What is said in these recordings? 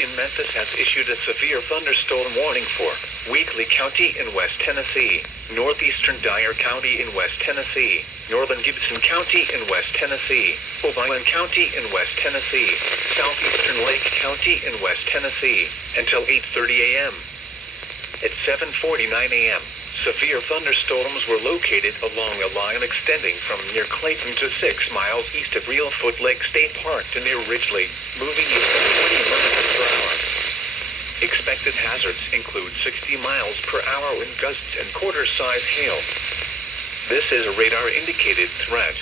in Memphis has issued a severe thunderstorm warning for Weakley County in West Tennessee, northeastern Dyer County in West Tennessee, northern Gibson County in West Tennessee, Obion County in West Tennessee, southeastern Lake County in West Tennessee, until 8:30 a.m. At 7:49 a.m., severe thunderstorms were located along a line extending from near Clayton to 6 miles east of Reelfoot Lake State Park to near Ridgely, moving east at 20 miles per hour. Expected hazards include 60 miles per hour wind gusts and quarter-size hail. This is a radar-indicated threat.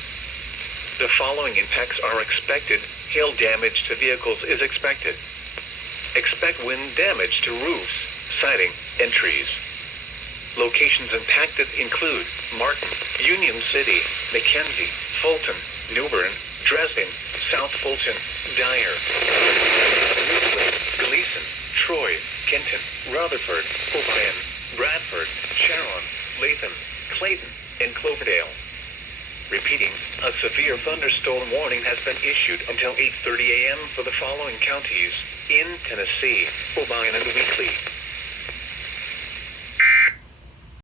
The following impacts are expected. Hail damage to vehicles is expected. Expect wind damage to roofs, siding, and trees. Locations impacted include Martin, Union City, McKenzie, Fulton, Newbern, Dresden, South Fulton, Dyer, Newfoundland, Gleason, Troy, Kenton, Rutherford, Obion, Bradford, Sharon, Latham, Clayton, and Cloverdale. Repeating, a severe thunderstorm warning has been issued until 8:30 a.m. for the following counties in Tennessee, Obion and Weakley.